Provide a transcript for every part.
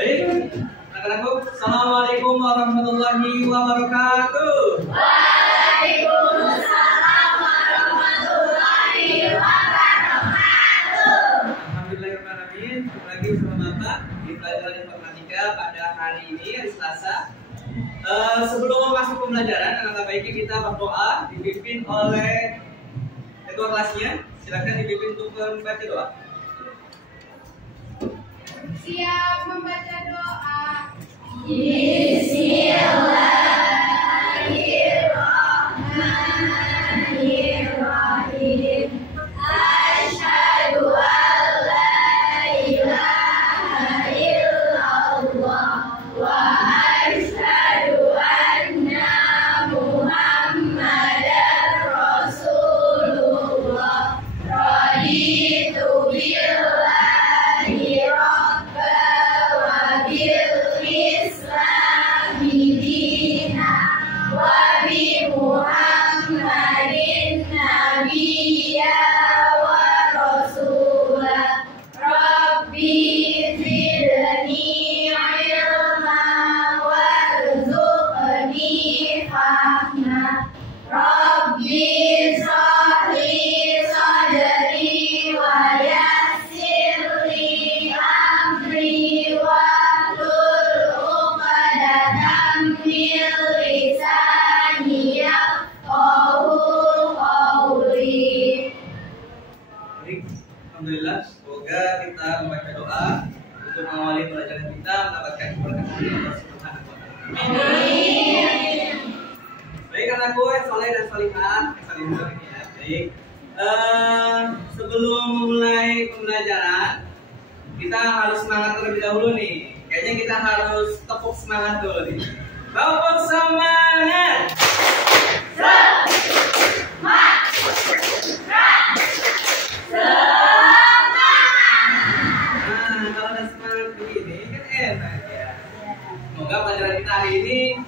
Baik, anak-anakku, Assalamualaikum warahmatullahi wabarakatuh. Waalaikumsalam warahmatullahi wabarakatuh. Alhamdulillahirrahmanirrahim. Kembali lagi bersama Bapak di pelajaran informatika pada hari ini, hari Selasa. Sebelum masuk pembelajaran, anak-anak baiknya kita berdoa dipimpin oleh ketua kelasnya. Silakan dipimpin untuk membaca doa. Siap membaca doa. Bismillahirrahmanirrahim. Asyhadu an la ilaha illallah wa asyhadu anna Muhammadar Rasulullah. Raditu billahi rabba wa bil islami dina wa bi Muhammadin nabiyya wa rasula. Rabbi zidni ilma warzuqni fahma. Rabbi shrahli sadri wa yassirli amri wahlul 'uqdatam min lisani yafqahu qawli. Baik, alhamdulillah. Semoga kita membaca doa untuk mengawali pelajaran kita mendapatkan keberkahan dari Allah Subhanahu wa Ta'ala. Amin. Baik, anakku yang soleh dan solihah, ini ya. Baik. Sebelum memulai pembelajaran, kita harus semangat terlebih dahulu nih. Kayaknya kita harus tepuk semangat dulu nih. Tepuk semangat. Nah, kalau ada semangat begini kan enak ya. Semoga pelajaran kita hari ini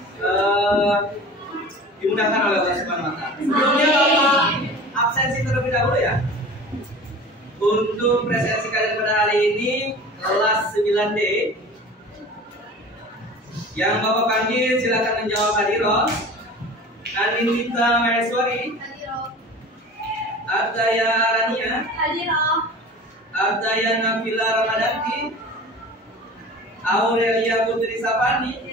dimudahkan oleh Allah Subhanahu wa Ta'ala. Sebelumnya Bapak absensi terlebih dahulu ya. Untuk presensi kalian pada hari ini kelas 9D. Yang Bapak panggil silakan menjawab hadiroh. Anindita Maheswari, Ardaya Arania, Ardaya Nabila Ramadanti, Aurelia Putri Sapani,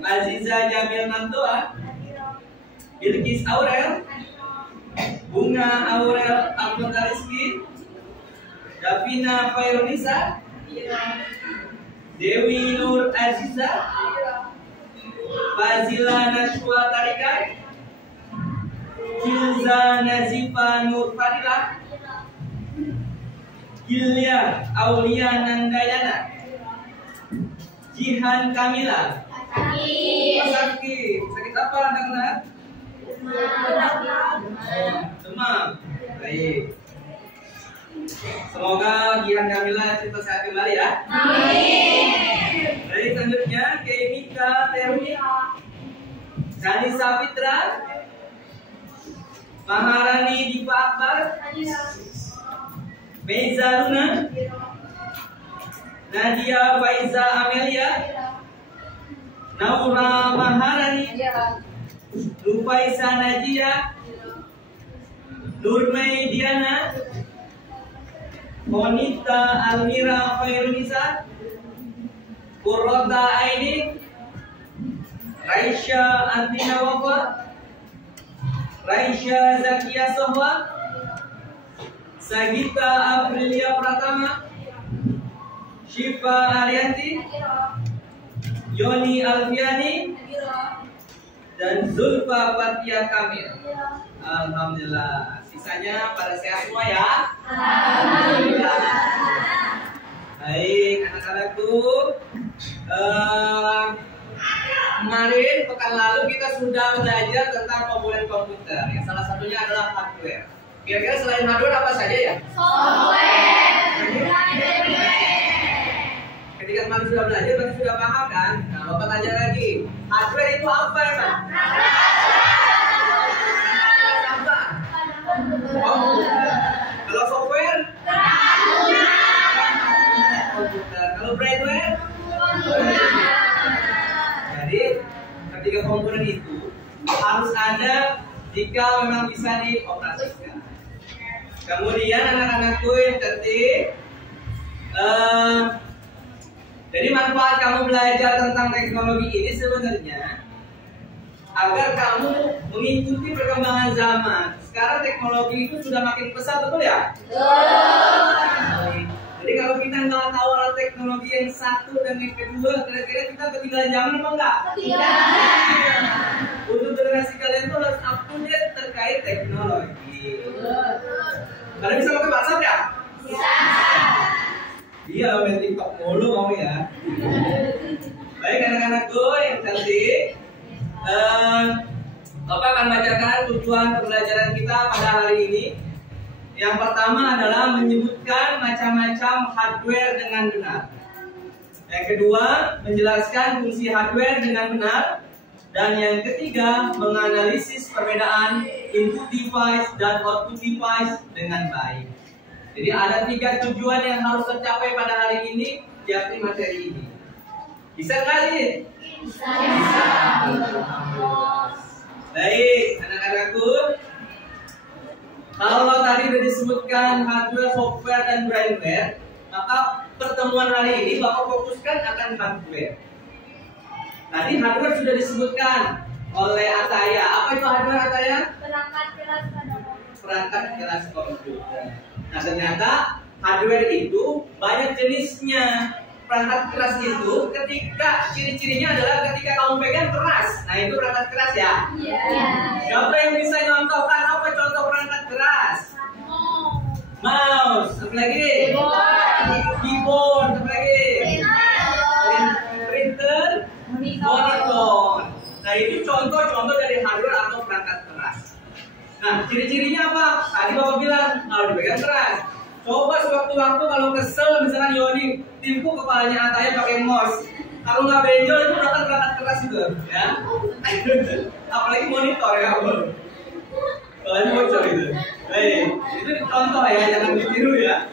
Aziza Jamil Mantoa, Bilkis Aurel, Bunga Aurel Abdul Rizki, Davina Fairunisa, Dewi Nur Aziza, Fazila Nashwa Tarika, Hilza Nazifa Nur Fadila, Hilya Aulia Nandayana, Jihan Kamila. Sakit apa anak-anak? Demam. Baik. Semoga Jihan Kamila cepat sehat kembali ya. Amin. Baik, selanjutnya Kemika Termi, Kanisa Fitra, Maharani Dipa Akbar, Meiza Luna, Nadia Faiza Amelia, Naura Maharani, Nufaisa Najia, Nurmai Diana, Monita Almira Fairunisa, Qurrata Aini, Raisya Antina Wafa, Raisya Zakia Sohwa, Sagita Aprilia Pratama, Syifa Arianti, Yoni Alfiani, dan Zulfa Fatia Kamil. Alhamdulillah. Sisanya pada sehat semua ya. Alhamdulillah. Baik, anak-anakku. Kemarin pekan lalu kita sudah belajar tentang komponen komputer. Yang salah satunya adalah hardware. Kira-kira selain hardware apa saja ya? Software. Ketika kemarin sudah belajar, berarti sudah paham kan? Nah, Bapak tanya lagi, hardware itu apa emang? Apa? Oh, kalau software? Komputer. Kalau brainware? komponen? Jadi ketiga komponen itu harus ada jika memang bisa dioperasikan. Kemudian anak-anakku yang tertib, jadi manfaat kamu belajar tentang teknologi ini sebenarnya agar kamu mengikuti perkembangan zaman. Sekarang teknologi itu sudah makin pesat, betul ya? Betul. Jadi kalau kita nggak tahu alat teknologi yang satu dan yang kedua, kira-kira kita ketinggalan zaman apa enggak? Ketinggalan. Untuk generasi kalian itu harus up to date terkait teknologi. Kalian bisa pakai WhatsApp ya? Bisa. Iya, main TikTok mulu kamu ya. Baik anak-anakku yang cantik, Bapak akan bacakan tujuan pembelajaran kita pada hari ini. Yang pertama adalah menyebutkan macam-macam hardware dengan benar. Yang kedua, menjelaskan fungsi hardware dengan benar. Dan yang ketiga, menganalisis perbedaan input device dan output device dengan baik. Jadi ada 3 tujuan yang harus tercapai pada hari ini di materi ini. Bisa kali? Bisa. Baik, anak-anakku. Kalau tadi sudah disebutkan hardware, software, dan brainware, maka pertemuan hari ini Bapak fokuskan akan hardware. Tadi hardware sudah disebutkan oleh Ataya. Apa itu hardware, Ataya? Perangkat keras pada komputer. Perangkat keras komputer. Nah, ternyata hardware itu banyak jenisnya. Perangkat keras itu ketika ciri-cirinya adalah ketika kamu pegang keras. Nah, itu perangkat keras ya. Iya. Siapa yang bisa nyontohkan apa contoh perangkat keras? Mouse. Apa lagi? Keyboard. Apa lagi? Printer. Monitor. Nah, itu contoh-contoh dari hardware atau perangkat keras. Nah, ciri-cirinya apa? Tadi Bapak bilang harus dipegang keras. Coba sewaktu-waktu kalau kesel misalkan Yoni timpuk kepalanya Ataya pakai mouse. Kalau nggak benjol itu berarti perangkat keras itu, ya. Apalagi monitor ya, apalagi bocor itu. Baik, itu contoh ya, jangan ditiru ya.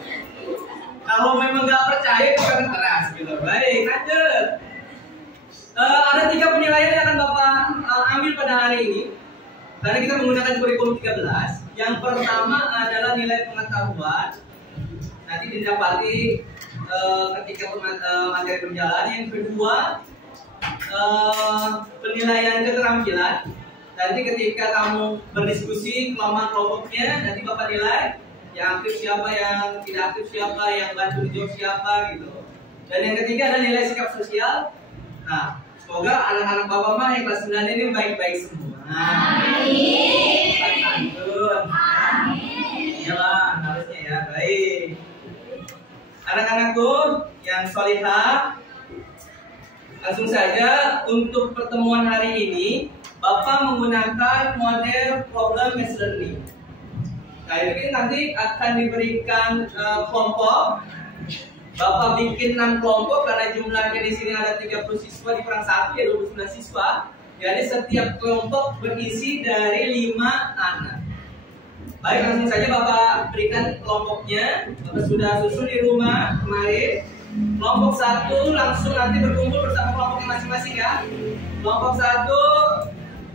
Kalau memang nggak percaya itu perangkat keras gitu. Baik, lanjut. Ada 3 penilaian yang akan Bapak ambil pada hari ini. Karena kita menggunakan kurikulum 13. Yang pertama adalah nilai pengetahuan. Nanti didapati ketika materi berjalan. Yang kedua, penilaian keterampilan. Nanti ketika kamu berdiskusi kelompoknya, nanti Bapak nilai yang aktif siapa, yang tidak aktif siapa, yang bantu dijawab siapa gitu. Dan yang ketiga adalah nilai sikap sosial. Nah, semoga anak-anak Bapak mah yang kelas 9 ini baik-baik semua. Amin. Iyalah, harusnya ya. Baik. Anak-anakku yang solihah, langsung saja untuk pertemuan hari ini Bapak menggunakan model problem based learning. Nah, ini nanti akan diberikan kelompok. Bapak bikin 6 kelompok karena jumlahnya di sini ada 30 siswa dikurang 1 ya 29 siswa. Jadi setiap kelompok berisi dari 5 anak. Baik, langsung saja Bapak berikan kelompoknya. Bapak sudah susun di rumah kemarin. Kelompok 1 langsung nanti berkumpul bersama kelompoknya masing-masing ya. Kelompok 1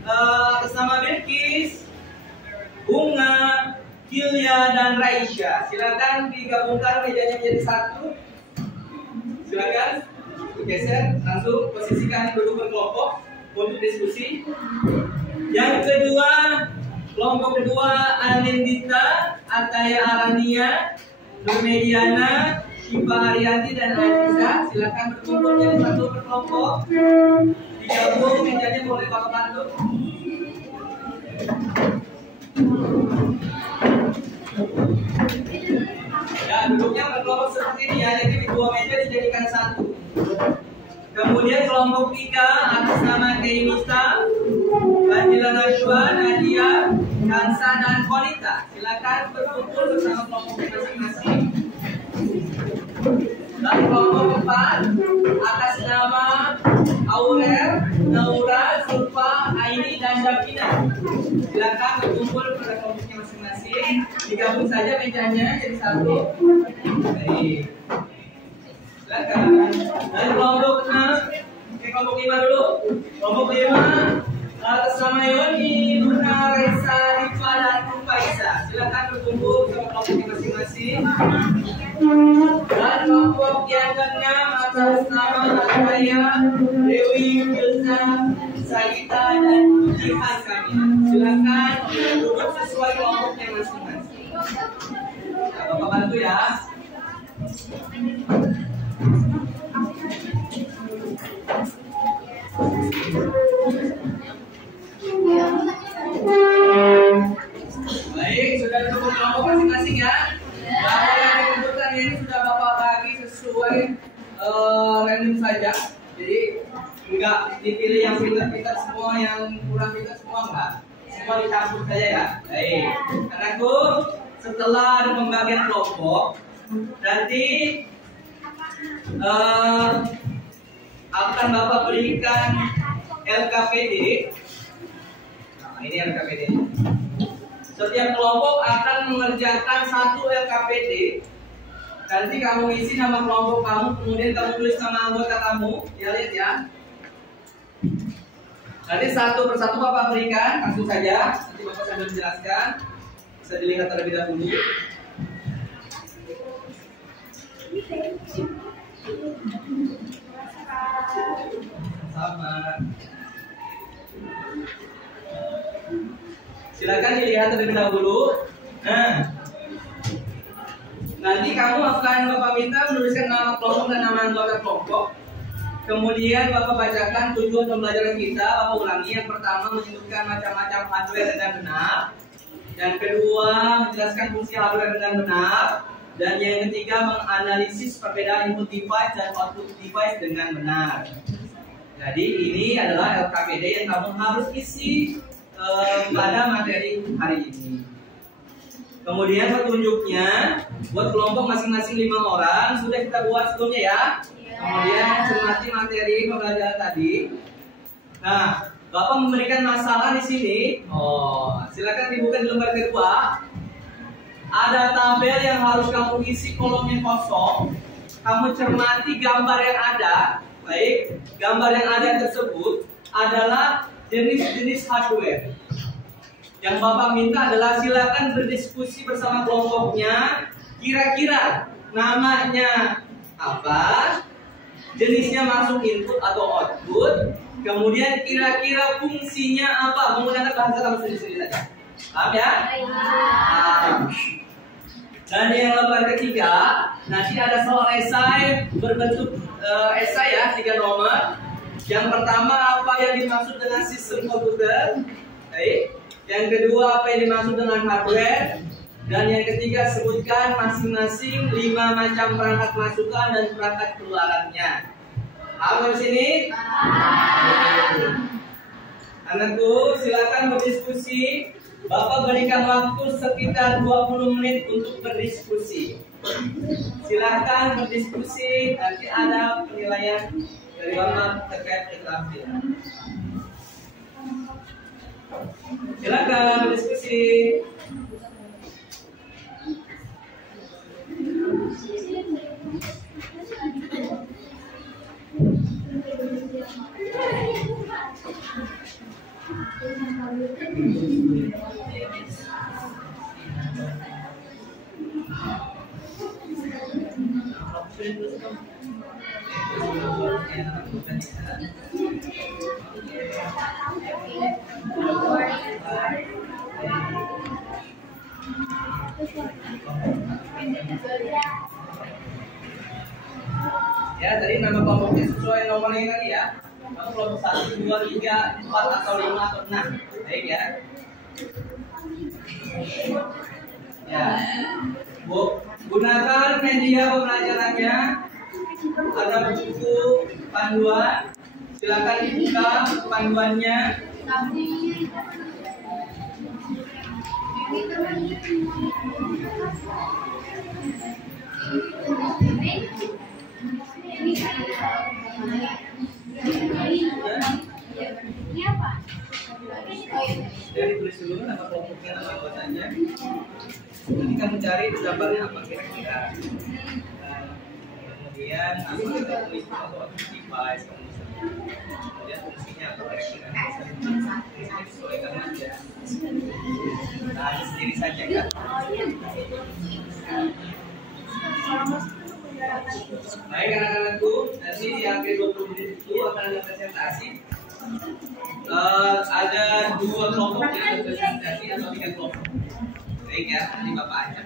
atas nama Bilkis, Bunga, Kilya, dan Raisya. Silakan digabungkan mejanya menjadi 1. Silakan geser, langsung posisikan dulu berkelompok untuk diskusi. Yang kedua, kelompok kedua Anindita, Ataya Arania, Nurmediana, Syifa Haryati, dan Aziza. Silakan berkumpul jadi 1 berkelompok. Digabung mejanya boleh Bapak bantu. Ya, duduknya berkelompok seperti ini ya, jadi di 2 meja dijadikan 1. Kemudian kelompok 3 atas nama Kainisa, Fadila Najwa, Nadia, Kansa, dan Konita. Silakan berkumpul bersama kelompok masing-masing. Dan kelompok 4 atas nama Aurel, Naura, Zulfa, Aini, dan Davina. Silakan berkumpul pada kelompoknya masing-masing. Digabung saja mejanya jadi 1. Baik. Silakan. Dan kelompok 6, kelompok 5 dulu. Kelompok 5 atas nama Yoni, Luna, Raisa, Ipa, dan Faisa. Silakan berkumpul sama kelompoknya masing-masing. Dan kelompok yang ke-6 atas nama Ataya, Dewi, Filsa, Sagita, dan Jihan kami. Silakan duduk sesuai kelompoknya masing-masing. Bapak bantu ya. Baik, sudah duduk kelompok masing-masing ya. Bahwa yang dibutuhkan ini sudah Bapak bagi sesuai random saja. Jadi enggak dipilih yang pintar-pintar semua, yang kurang pintar semua enggak. Semua dicampur saja ya. Baik. Anakku, setelah ada pembagian kelompok, nanti akan Bapak berikan LKPD. Nah, ini LKPD. Setiap kelompok akan mengerjakan satu LKPD. Nanti kamu isi nama kelompok kamu, kemudian kamu tulis nama anggota kamu. Ya, lihat ya. Nanti satu persatu Bapak berikan, langsung saja. Nanti Bapak sambil menjelaskan. Bisa dilihat terlebih dahulu. Sama. Silakan dilihat terlebih dahulu. Nah, nanti kamu akan Bapak minta menuliskan nama kelompok dan nama anggota kelompok. Kemudian Bapak bacakan tujuan pembelajaran kita. Bapak ulangi. Yang pertama menyebutkan macam-macam hardware dengan benar. Yang kedua menjelaskan fungsi hardware dengan benar. Dan yang ketiga menganalisis perbedaan input device dan output device dengan benar. Jadi ini adalah LKPD yang kamu harus isi pada materi hari ini. Kemudian petunjuknya buat kelompok masing-masing 5 orang sudah kita buat sebelumnya ya. Kemudian cermati materi pembelajaran tadi. Nah, Bapak memberikan masalah di sini. Oh, silakan dibuka di lembar kedua. Ada tabel yang harus kamu isi kolomnya kosong. Kamu cermati gambar yang ada. Baik, gambar yang ada tersebut adalah jenis-jenis hardware. Yang Bapak minta adalah silakan berdiskusi bersama kelompoknya. Kira-kira namanya apa? Jenisnya masuk input atau output. Kemudian kira-kira fungsinya apa? Menggunakan bahasa kamu sendiri-sendiri saja. Paham ya? Dan yang lembar ketiga, nanti ada soal esai berbentuk esai ya, 3 nomor. Yang pertama, apa yang dimaksud dengan sistem komputer? Baik. Yang kedua, apa yang dimaksud dengan hardware? Dan yang ketiga, sebutkan masing-masing 5 macam perangkat masukan dan perangkat keluarannya. Apa di sini? Anakku, silakan berdiskusi. Bapak berikan waktu sekitar 20 menit untuk berdiskusi. Silakan berdiskusi, nanti ada penilaian dari Bapak terkait keterampilan. Silakan berdiskusi. Ya, tadi nama kelompoknya sesuai nomornya tadi ya. Kamu kelompok 1, 2, 3, 4 atau 5 atau 6. Baik ya. Ya. Bu, gunakan media pembelajarannya. Ada buku panduan. Silakan dibuka panduannya. Jadi tulis dulu nama kelompoknya, nama anggotanya. Nanti kamu cari gambarnya apa kira-kira. kemudian nama itu atau device kemudian fungsinya atau kira-kira disesuaikan aja. Nah, ini sendiri saja kan. Baik anak-anakku, nanti di akhir 20 menit itu akan ada presentasi. Ada 2 kelompok yang ada presentasi atau 3 kelompok. Baik ya, nanti Bapak ajak.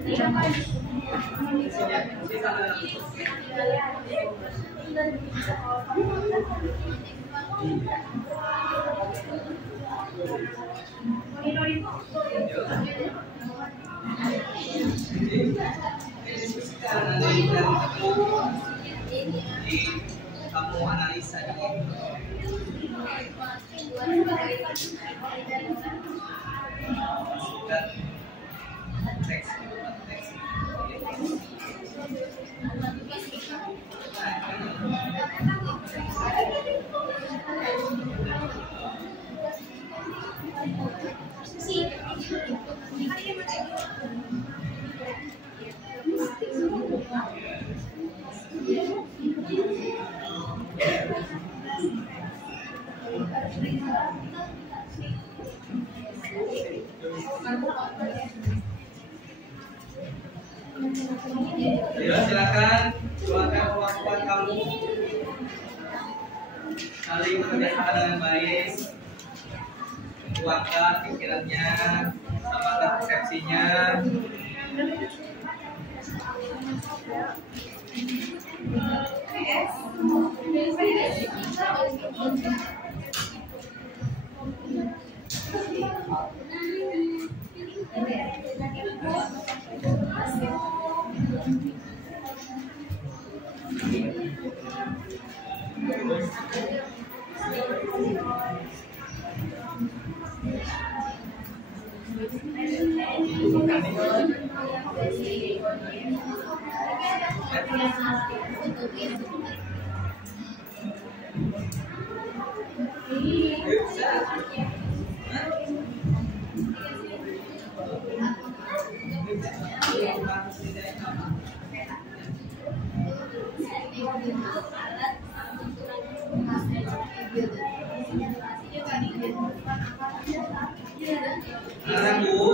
Silakan. Kamu analisa ini. Ya, silakan keluarkan kemampuan kamu saling bekerjasama dengan baik, kuatkan pikirannya, samakan persepsinya.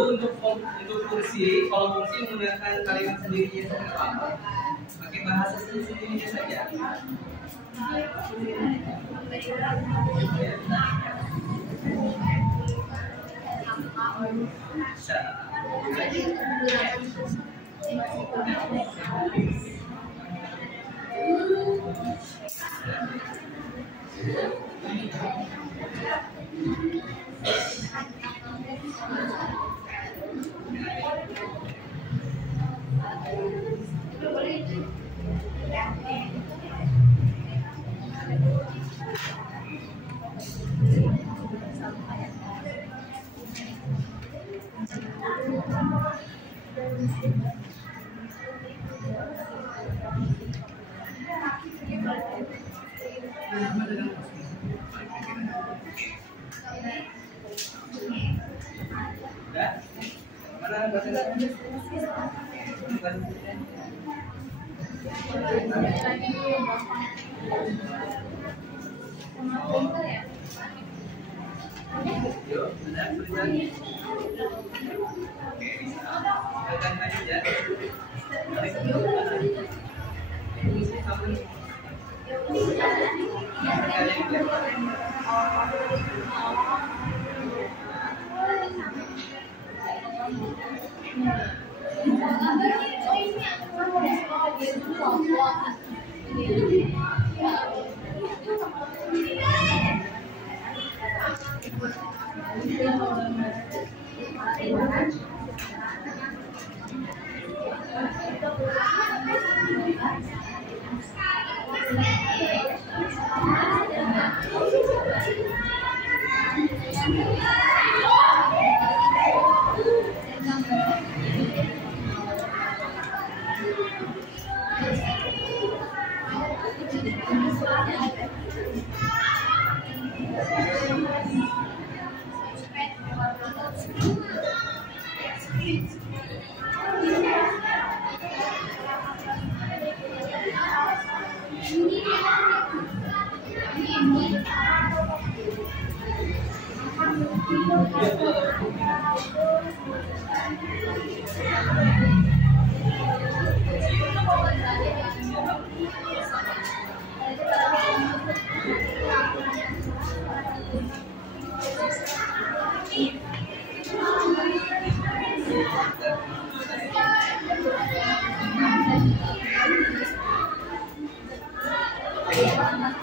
Untuk fungsi, kalau fungsi menggunakan kalimat sendirinya saja apa? Pakai bahasa sendirinya saja. Yuk, ada tulisan. Oke, bisa. Tekan lagi ya. Isi kamu.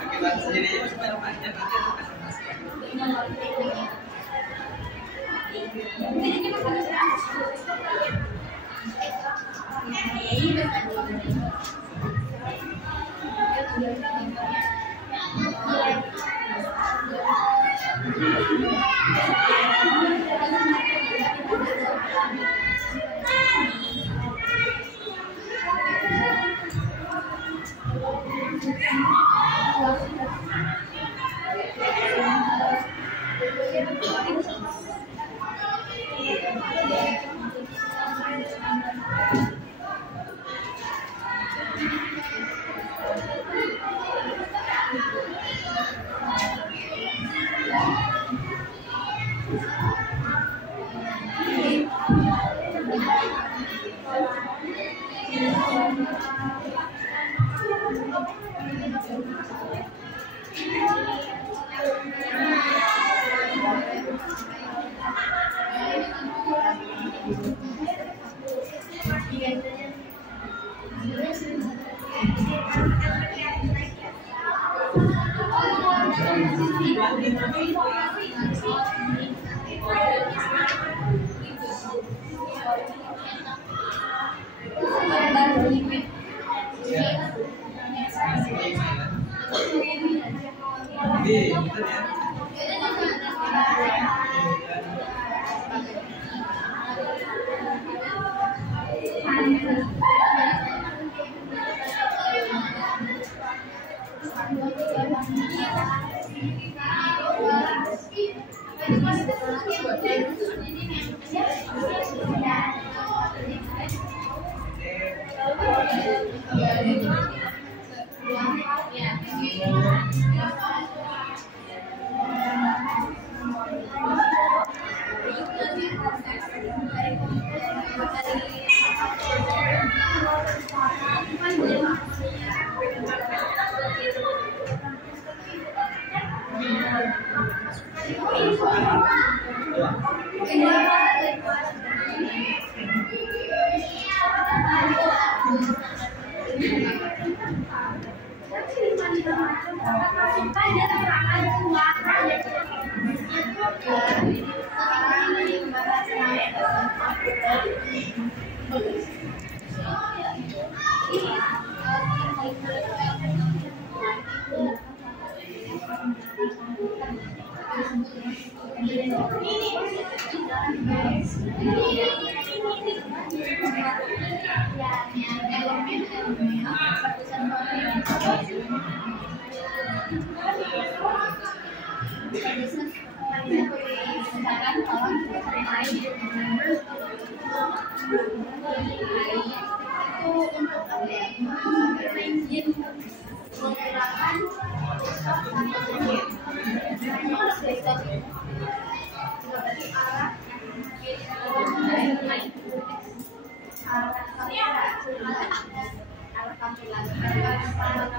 Akibat sendirinya supaya panjang nanti ada kasih.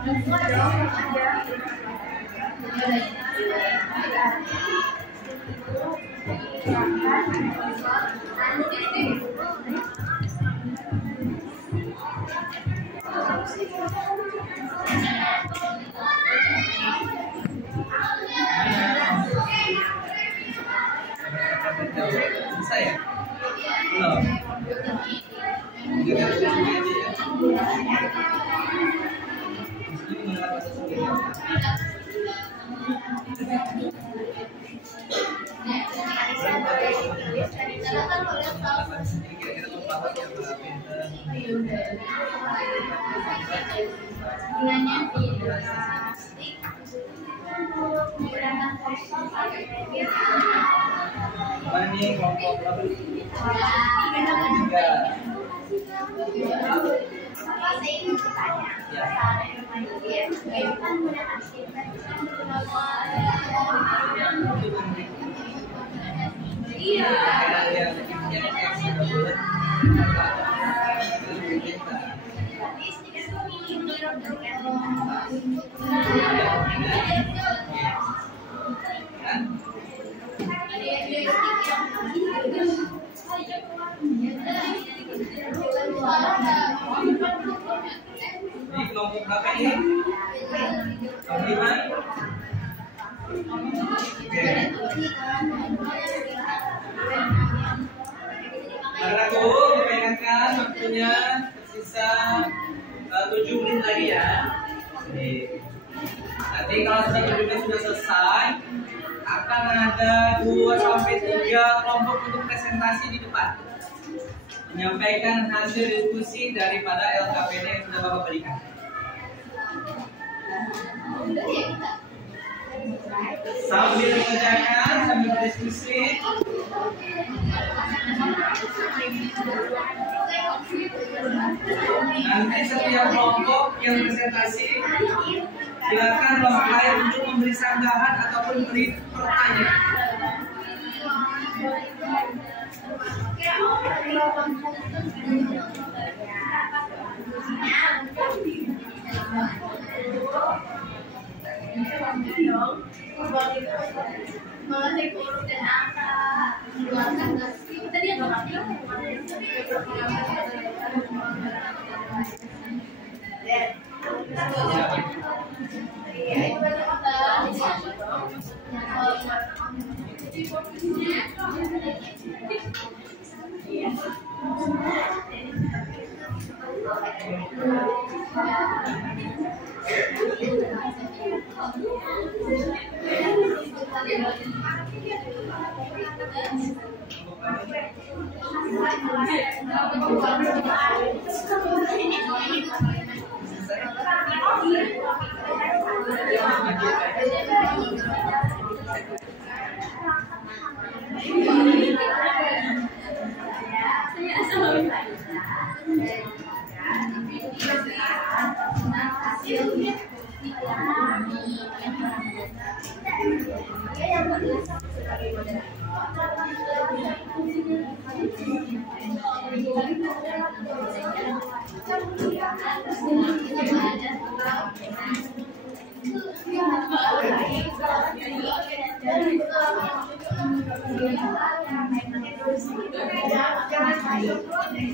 Bisa ya? Belum. Juga aja ya. Ini kelompok berapa? 3. Kelompok berapa ini? Kelompok 5. Saudaraku, diingatkan waktunya sisa 7 menit lagi ya. Nanti kalau sudah 7 menit sudah selesai, akan ada 2-3 kelompok untuk presentasi di depan, menyampaikan hasil diskusi daripada LKPD yang sudah Bapak berikan. Sambil mengerjakan, sambil berdiskusi. Nanti setiap kelompok yang presentasi, silakan Bapak Air untuk memberi sanggahan ataupun beri pertanyaan.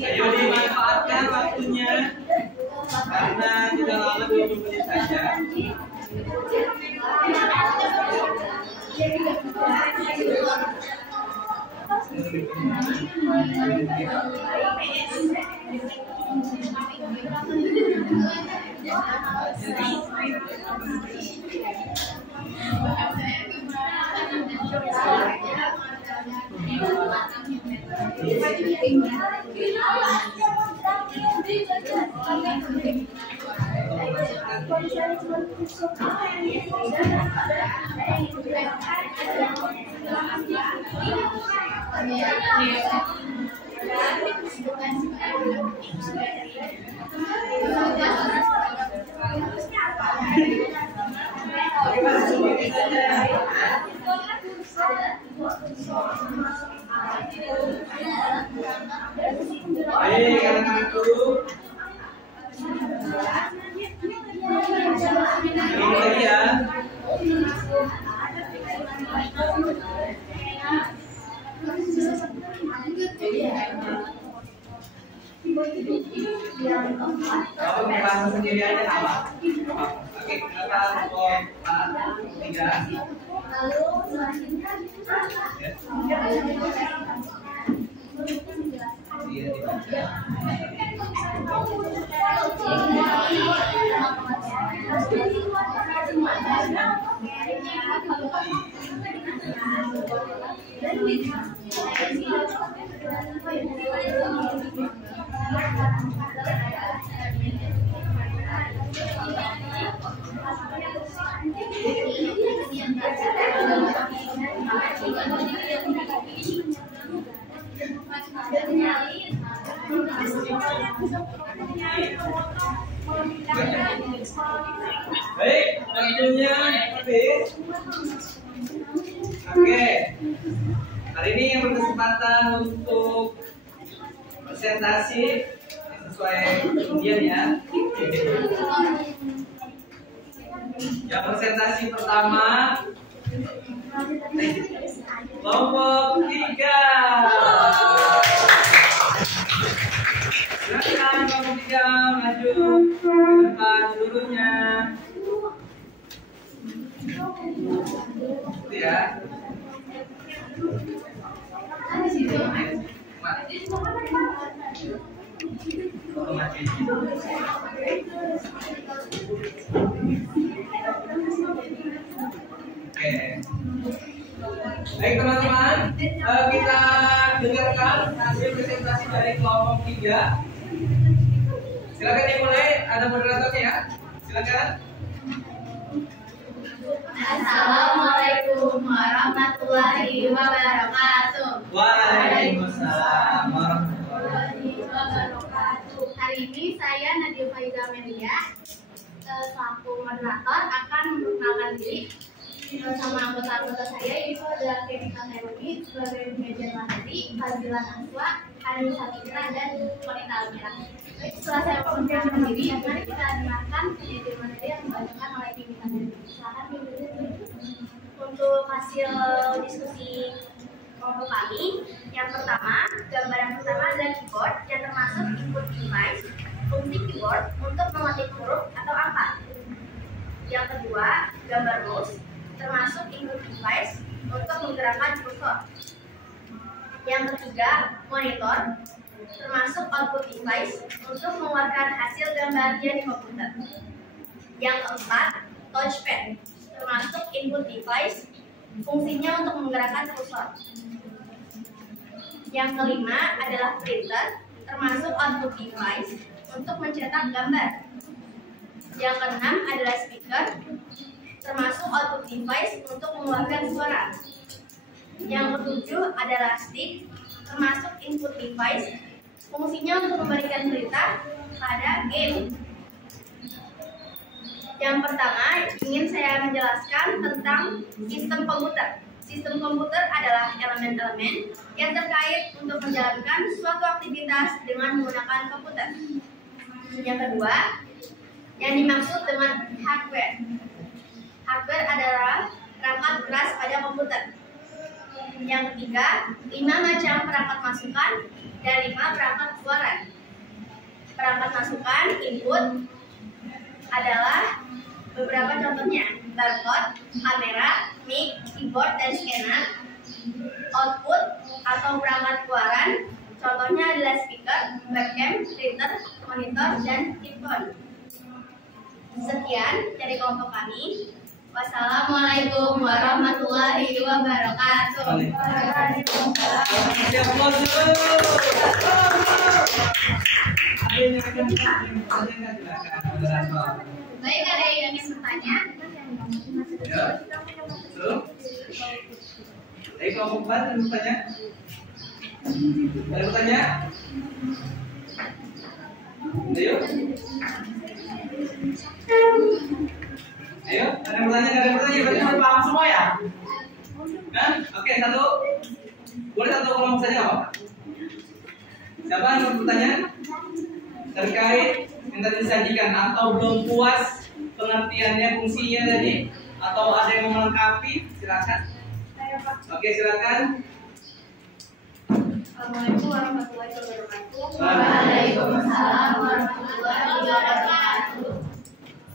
Ayo dimanfaatkan waktunya, karena tidak lama 20 menit saja. Baik, anak-anakku. Ini lagi ya. Kalau merasa sendiri aja apa? Oke, kita tiga. Iya, dibaca. Baik, waktunya habis. Oke, hari ini yang berkesempatan untuk presentasi sesuai kemudian ya. Yang presentasi pertama kelompok 3. Silakan kelompok 3 maju ke depan seluruhnya. Itu ya. Oke. Baik teman-teman, kita dengarkan hasil presentasi dari kelompok 3. Silakan dimulai, ada moderatornya ya. Silakan. Assalamualaikum warahmatullahi wabarakatuh. Waalaikumsalam warahmatullahi wabarakatuh. Hari ini saya Nadia Faiza Melia selaku moderator akan memperkenalkan diri bersama anggota-anggota saya, yaitu ada Kevita Heroni sebagai manajer materi, Fazila Naswa, Anissa Fitra, dan Wanita Almira. Setelah saya memperkenalkan diri, mari kita dengarkan manajer materi yang dibacakan oleh Kevita Heroni. Silakan untuk hasil diskusi kelompok kami. Yang pertama, gambar yang pertama adalah keyboard yang termasuk input device, fungsi keyboard untuk mengetik huruf atau angka. Yang kedua, gambar mouse termasuk input device untuk menggerakkan kursor. Yang ketiga, monitor termasuk output device untuk mengeluarkan hasil gambarnya di komputer. Yang keempat, touchpad termasuk input device, fungsinya untuk menggerakkan kursor. Yang kelima adalah printer termasuk output device untuk mencetak gambar. Yang keenam adalah speaker termasuk output device untuk mengeluarkan suara. Yang ketujuh adalah stick termasuk input device, fungsinya untuk memberikan perintah pada game. Yang pertama ingin saya menjelaskan tentang sistem komputer. Sistem komputer adalah elemen-elemen yang terkait untuk menjalankan suatu aktivitas dengan menggunakan komputer. Yang kedua, yang dimaksud dengan hardware. Hardware adalah perangkat keras pada komputer. Yang ketiga, 5 macam perangkat masukan dan 5 perangkat keluaran. Perangkat masukan input adalah beberapa contohnya: barcode, kamera, mic, keyboard, dan scanner. Output atau perangkat keluaran contohnya adalah speaker, webcam, printer, monitor, dan earphone. Sekian dari kelompok kami. Wassalamualaikum warahmatullahi wabarakatuh. Baik, ada yang ingin bertanya? Ya. Dari kelompok 4 ada bertanya? Ada bertanya? Ayo. Ayo, ada yang bertanya? Berarti sudah paham semua ya? Nah, oke, satu. Boleh satu kelompok saja apa? Siapa yang mau bertanya? Terkait yang tadi disajikan atau belum puas pengertiannya, fungsinya tadi? Atau ada yang mau melengkapi? Silakan. Oke, silakan. Assalamualaikum warahmatullahi wabarakatuh. Waalaikumsalam warahmatullahi wabarakatuh.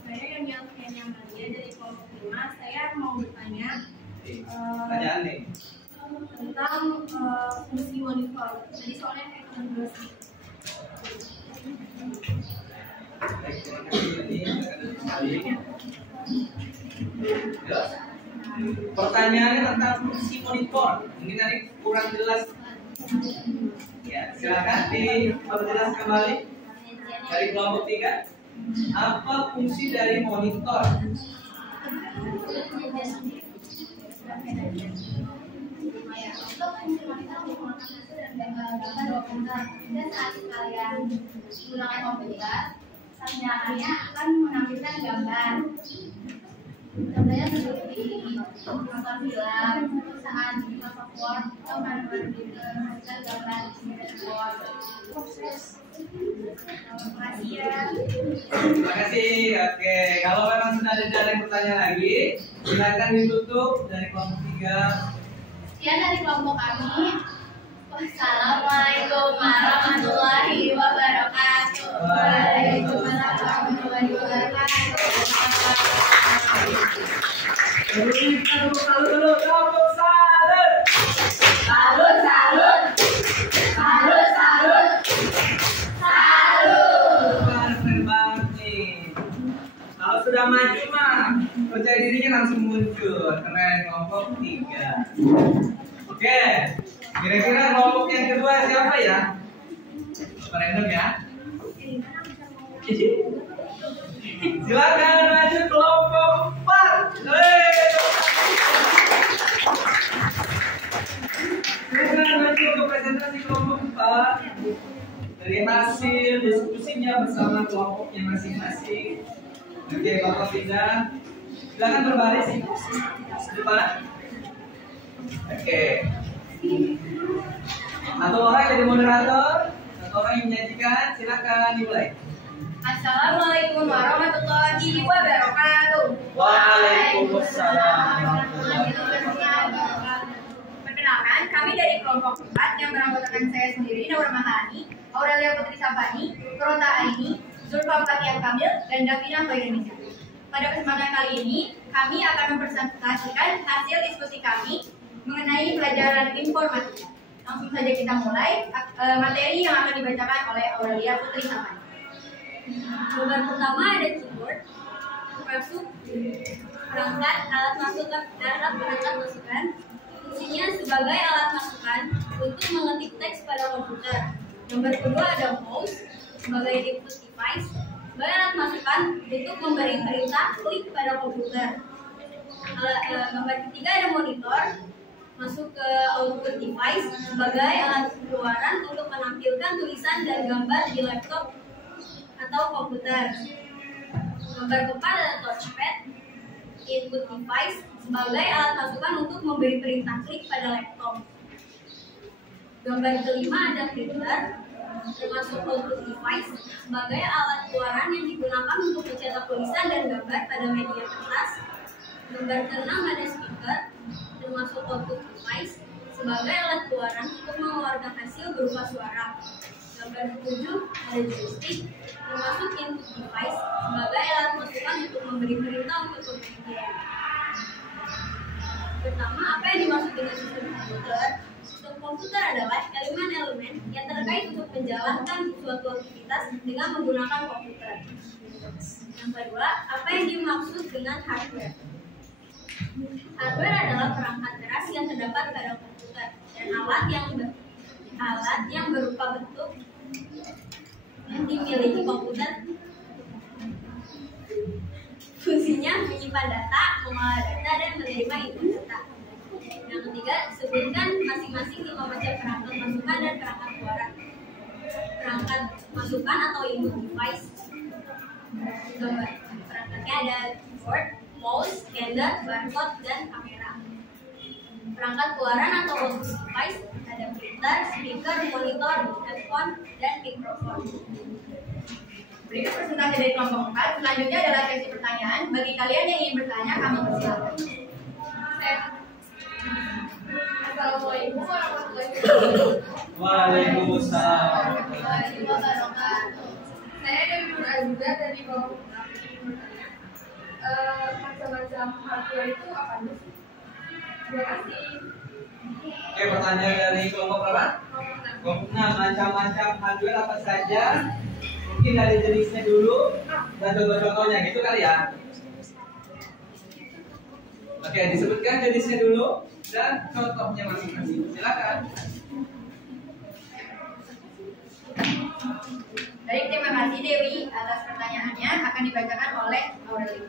Saya yang Maria dari kelompok 5. Saya mau bertanya Pertanyaan nih. tentang fungsi monitor. Jadi soalnya kayak konversi. Pertanyaannya tentang fungsi monitor. Mungkin tadi kurang jelas. Ya, silakan diperjelas kembali dari kelompok 3. Apa fungsi dari monitor? Untuk fungsi monitor menggunakan hasil dan gambar dokumen dan saat kalian menggunakan komputer, tampilannya akan menampilkan gambar. Contohnya seperti nonton film, saat di Microsoft Word atau menghasilkan gambar di Word. Terima kasih ya. Terima kasih. Oke, kalau memang sudah ada yang bertanya lagi, silakan ditutup dari kelompok 3. Sekian dari kelompok kami. Wassalamualaikum warahmatullahi wabarakatuh. Waalaikumsalam warahmatullahi wabarakatuh. Salut. Keren banget nih. Kalau sudah maju mah percaya dirinya langsung muncul. Keren, kelompok 3. Oke, kira-kira kelompok yang kedua siapa ya? Random ya. Silakan maju kelompok 4. Silakan maju ke presentasi kelompok 4 dari hasil diskusinya bersama kelompoknya masing-masing. Oke, kelompok 3. Silakan berbaris di depan. Oke. Satu orang jadi moderator, satu orang yang menyajikan. Silakan dimulai. Assalamualaikum warahmatullahi wabarakatuh. Waalaikumsalam. Perkenalkan, kami dari kelompok 4 yang beranggotakan saya sendiri, Naura Mahani, Aurelia Putri Sapani, Turota Aini, Zulfa Fatia Kamil, dan Davina Hoirenisha. Pada kesempatan kali ini, kami akan mempresentasikan hasil diskusi kami mengenai pelajaran informatika. Langsung saja kita mulai materi yang akan dibacakan oleh Aurelia Putri Sapani. Gambar pertama ada keyboard, masuk perangkat alat masukan. Fungsinya sebagai alat masukan untuk mengetik teks pada komputer. Gambar kedua ada mouse sebagai input device, sebagai alat masukan untuk memberi perintah klik pada komputer. Gambar ketiga ada monitor, masuk ke output device sebagai alat keluaran untuk menampilkan tulisan dan gambar di laptop atau komputer. Gambar keempat ada touchpad, input device sebagai alat masukan untuk memberi perintah klik pada laptop. Gambar kelima ada printer, termasuk output device sebagai alat keluaran yang digunakan untuk mencetak tulisan dan gambar pada media kertas. Gambar keenam ada speaker, termasuk output device sebagai alat keluaran untuk mengeluarkan hasil berupa suara. Gambar ketujuh ada joystick, termasuk input device sebagai alat masukan untuk memberi perintah untuk pemain game. Pertama, apa yang dimaksud dengan sistem komputer? Sistem komputer adalah elemen-elemen yang terkait untuk menjalankan suatu aktivitas dengan menggunakan komputer. Yang kedua, apa yang dimaksud dengan hardware? Hardware adalah perangkat keras yang terdapat pada komputer dan alat yang berupa bentuk yang dimiliki komputer. Fungsinya menyimpan data, mengolah data, dan menerima input data. Yang ketiga, sebutkan masing-masing 5 macam perangkat masukan dan perangkat keluaran. Perangkat masukan atau input device. Perangkatnya ada keyboard, mouse, scanner, barcode, dan kamera. Perangkat keluaran atau output device ada printer, speaker, monitor, headphone, dan mikrofon. Berikut presentasi dari kelompok 4. Selanjutnya adalah sesi pertanyaan. Bagi kalian yang ingin bertanya, kami persilakan. Assalamualaikum warahmatullahi wabarakatuh. Waalaikumsalam. Saya Dewi Nur Aziza dari kelompok 6. Macam-macam hardware itu apa sih? Terima kasih. Oke, pertanyaan dari kelompok berapa? Kelompok 6. Macam-macam hardware apa saja? Mungkin dari jenisnya dulu dan contoh-contohnya gitu kali ya. Oke, disebutkan jenisnya dulu dan contohnya masing-masing. Silakan. Baik, terima kasih Dewi atas pertanyaannya. Akan dibacakan oleh Aureli.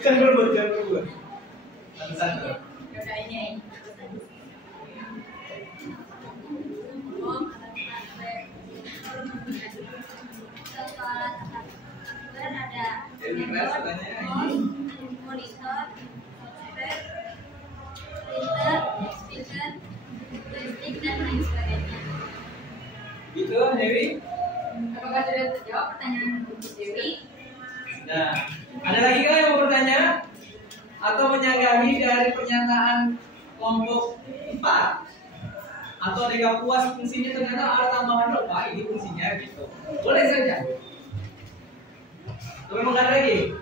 Jangan berbut. Satu-satu. Yaudah ini. Ada monitor, printer, speaker, joystick dan lain sebagainya. Itu Dewi. Apakah sudah terjawab pertanyaan Dewi? Nah, ada lagi kan yang mau bertanya atau menyanggahi dari pernyataan kelompok 4? Atau ada puas fungsinya ternyata ada tambahan lupa ini fungsinya gitu. Boleh saja. Atau memang ada lagi?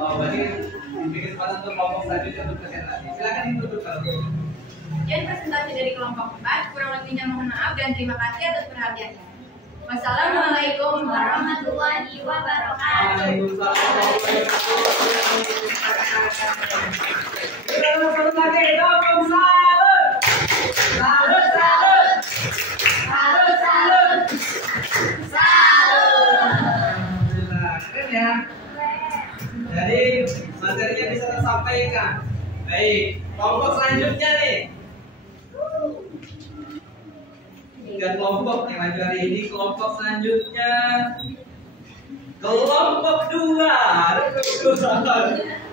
Oh, berarti bikin kesempatan untuk kelompok selanjutnya untuk presentasi. Silakan ditutup kalau begitu. Sekian presentasi dari kelompok 4. Kurang lebihnya mohon maaf dan terima kasih atas perhatiannya. Wassalamualaikum warahmatullahi wabarakatuh. Waalaikumsalam warahmatullahi Alhamdulillah, keren ya. Jadi materinya bisa tersampaikan. Baik, kelompok selanjutnya nih. Dan kelompok yang maju hari ini, kelompok selanjutnya kelompok 2.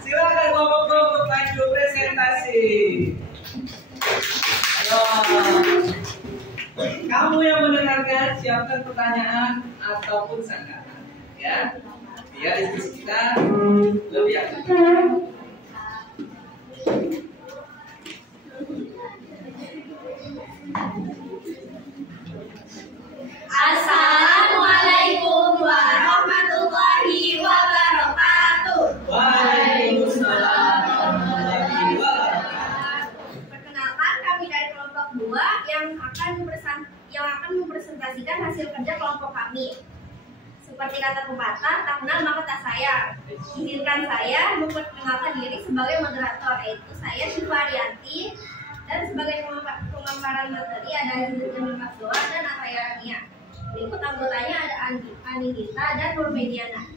Silakan kelompok maju presentasi. Ayo. Kamu yang mendengarkan siapkan pertanyaan ataupun sanggahan, ya. Biar diskusi kita lebih aktif. Assalamualaikum warahmatullahi wabarakatuh. Waalaikumsalam warahmatullahi wabarakatuh. Perkenalkan, kami dari kelompok 2 yang akan mempresentasikan hasil kerja kelompok kami. Seperti kata pepatah, tak kenal maka tak sayang. Izinkan saya memperkenalkan diri sebagai moderator, yaitu saya Syifa Arianti, dan sebagai pemaparan materi ada Aziza Jamil Masdoa dan Ataya Rania. Berikut anggotanya ada Andi Gita dan Nurmediana.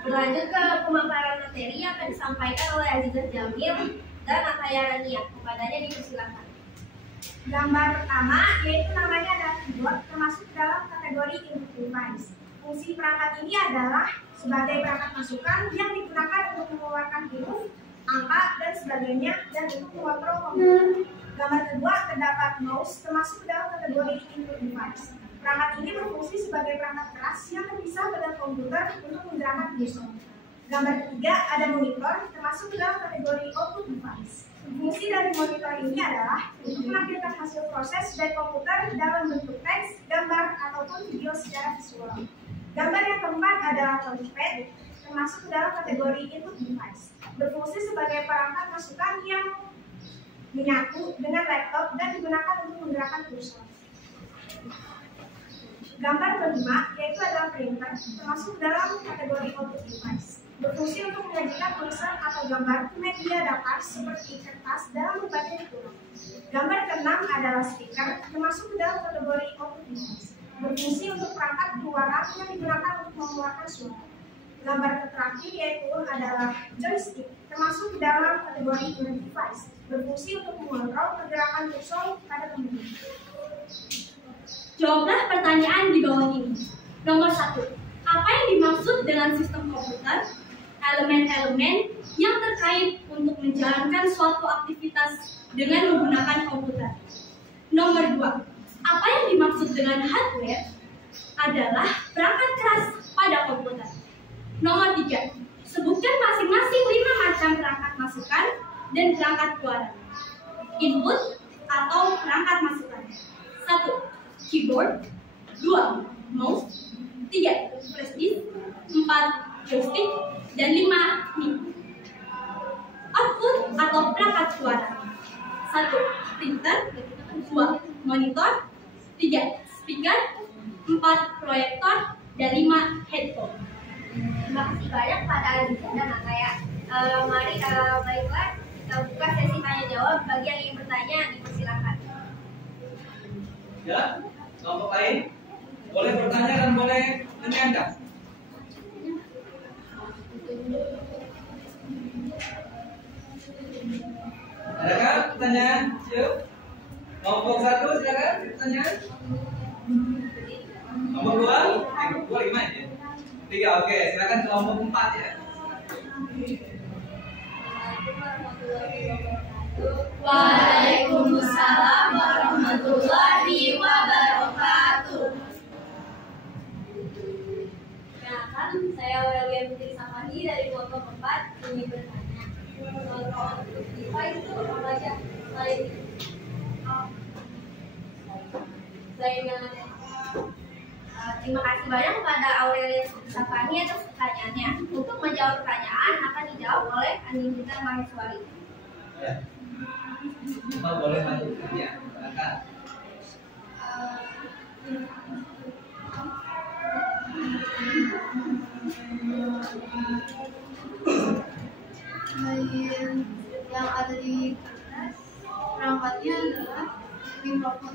Berlanjut ke pemaparan materi yang akan disampaikan oleh Aziza Jamil dan Ataya Rania. Kepadanya dipersilakan. Gambar pertama yaitu namanya adalah keyboard, termasuk dalam kategori input device. Fungsi perangkat ini adalah sebagai perangkat masukan yang digunakan untuk mengeluarkan huruf, angka, dan sebagainya, dan untuk mengontrol komputer. Gambar kedua terdapat mouse, termasuk dalam kategori input device. Perangkat ini berfungsi sebagai perangkat keras yang terpisah dengan komputer untuk menggerakkan kursor. Gambar ketiga ada monitor, termasuk dalam kategori output device. Fungsi dari monitor ini adalah untuk menampilkan hasil proses dari komputer dalam bentuk teks, gambar, ataupun video secara visual. Gambar yang keempat adalah touchpad, termasuk dalam kategori input device. Berfungsi sebagai perangkat masukan yang menyatu dengan laptop dan digunakan untuk menggerakkan kursor. Gambar kelima yaitu adalah printer, termasuk dalam kategori output device. Berfungsi untuk menyajikan tulisan atau gambar ke media datar seperti kertas dalam berbagai ukuran. Gambar keenam adalah speaker, termasuk dalam kategori output device. Berfungsi untuk perangkat suara yang digunakan untuk mengeluarkan suara. Gambar terakhir yaitu adalah joystick, termasuk dalam kategori input device. Berfungsi untuk mengontrol pergerakan kursor pada komputer. Jawablah pertanyaan di bawah ini. Nomor 1. Apa yang dimaksud dengan sistem komputer? Elemen-elemen yang terkait untuk menjalankan suatu aktivitas dengan menggunakan komputer. Nomor 2. Apa yang dimaksud dimaksud dengan hardware adalah perangkat keras pada komputer. Nomor 3. Sebutkan masing-masing 5 macam perangkat masukan dan perangkat keluaran. Input atau perangkat masukan. 1. Keyboard. 2. Mouse. 3. Flash disk. 4. Joystick. Dan 5. mic. Output atau perangkat keluaran. 1. Printer. 2. Monitor. 3. Speaker. 4. Proyektor. Dan 5. headphone. Terima kasih banyak pada Aditya dan Ataya. Baiklah, kita buka sesi tanya jawab. Bagi yang ingin bertanya, dipersilakan. Ya, kelompok lain boleh bertanya dan boleh menyanggah. Adakah pertanyaan? Yuk. Kelompok 1 silakan pertanyaan. Kelompok 2? Kelompok 2 5 aja. 3, oke, silakan kelompok 4 ya. Waalaikumsalam warahmatullahi wabarakatuh. Perkenalkan, saya Aurelia Putri Samadi dari kelompok 4 ingin bertanya. Kalau device itu apa aja? Selain yang ada. Terima kasih banyak kepada Aurelia Safani atas pertanyaannya. Untuk menjawab pertanyaan akan dijawab oleh Anindita Maheswari. Ya. Cuma boleh lanjutkan ya, silakan. Yang ada di kertas perangkatnya adalah mikrofon.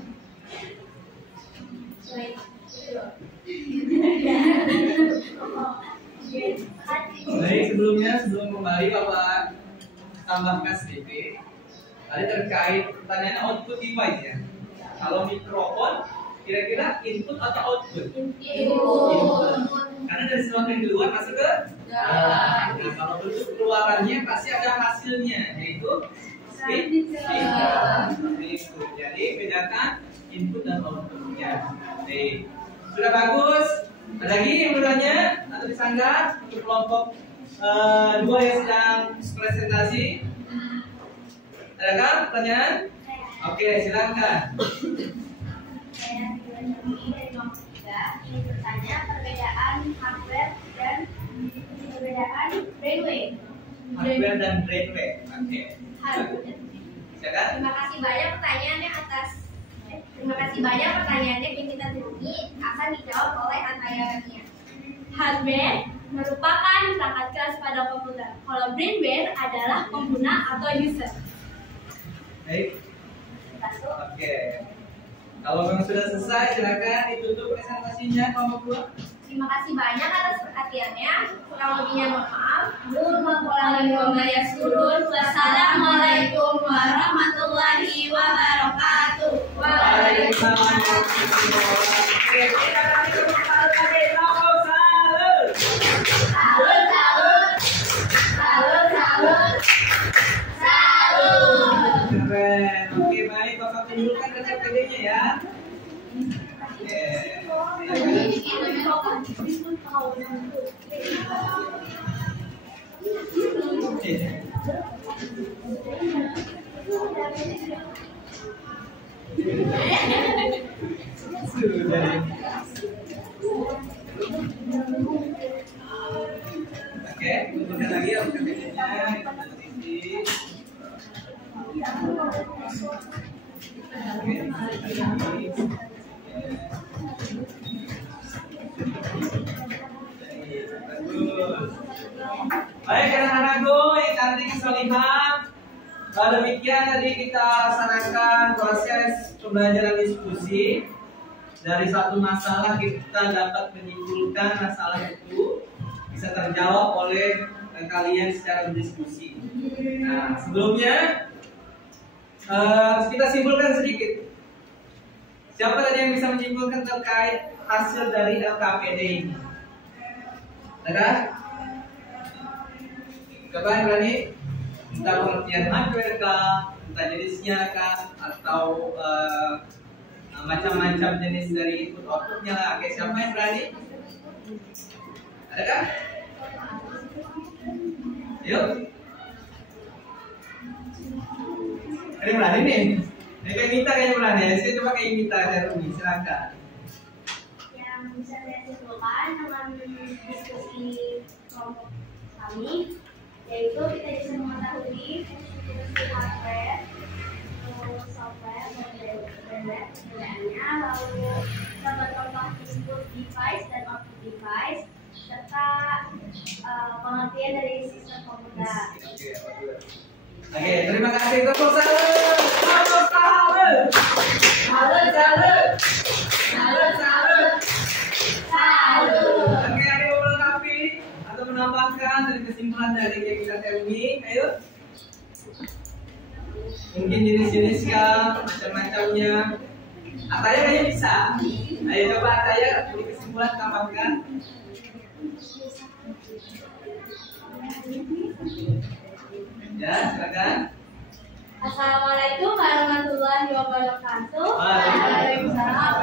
Baik, sebelum kembali Bapak tambahkan sedikit. Tadi terkait pertanyaan output device ya. Kalau mikrofon, kira-kira input atau output? Input. Karena dari sesuatu yang di luar masuk ke dalam. Nah, kalau bentuk keluarannya pasti ada hasilnya, yaitu speaker. Jadi bedakan input dan outputnya. Baik, sudah bagus. Ada lagi yang bertanya atau disanggah untuk kelompok 2 yang sedang presentasi? Adakah pertanyaan? Oke, silakan. Saya dari kelompok 3 ingin bertanya perbedaan hardware dan perbedaan brainwave. Hardware dan brainwave. Oke. Silakan. Terima kasih banyak pertanyaannya yang kita temui akan dijawab oleh Ataya Rania. Hardware merupakan perangkat keras pada komputer. Kalau brainware adalah pengguna atau user. Baik. Oke. Kalau memang sudah selesai, silakan ditutup presentasinya kelompok 2. Terima kasih banyak atas perhatiannya. Kurang lebihnya mohon maaf. Wassalamualaikum warahmatullahi wabarakatuh. Waalaikumsalam warahmatullahi wabarakatuh. Keren. Oke, baik. Bapak tunjukkan KTP-nya ya. Oke, tunjukkan lagi ya KTP-nya. Baik anak-anakku yang cantik yang solihah, demikian tadi kita laksanakan proses pembelajaran diskusi. Dari satu masalah kita dapat menyimpulkan masalah itu bisa terjawab oleh kalian secara berdiskusi. Nah, sebelumnya kita simpulkan sedikit. Siapa tadi yang bisa menyimpulkan terkait hasil dari LKPD ini? Ada? Coba yang berani? Entah pengertian hardware kah, entah jenisnya kah, atau macam-macam jenis dari input outputnya lah. Oke, siapa yang berani? Ada kan? Yuk. Ada yang berani nih? Ini kayak Mita kayaknya berani. Saya coba kayak Mita, saya Rumi, silakan. Yang bisa saya simpulkan dengan diskusi kelompok kami, yaitu kita bisa mengetahui fungsi hardware, software, modelnya, lalu dapat contoh input device dan output device, serta pengertian dari sistem komputer. Oke, terima kasih. Tepuk tangan. Tepuk tangan. Salut. Oke, ada yang melengkapi atau menambahkan dari kesimpulan dari yang kita terima? Ayo. Mungkin jenis-jenisnya, macam-macamnya. Ataya kayaknya bisa. Ayo coba Ataya beri kesimpulan, tambahkan. Ya, silakan. Assalamualaikum warahmatullahi wabarakatuh. Waalaikumsalam.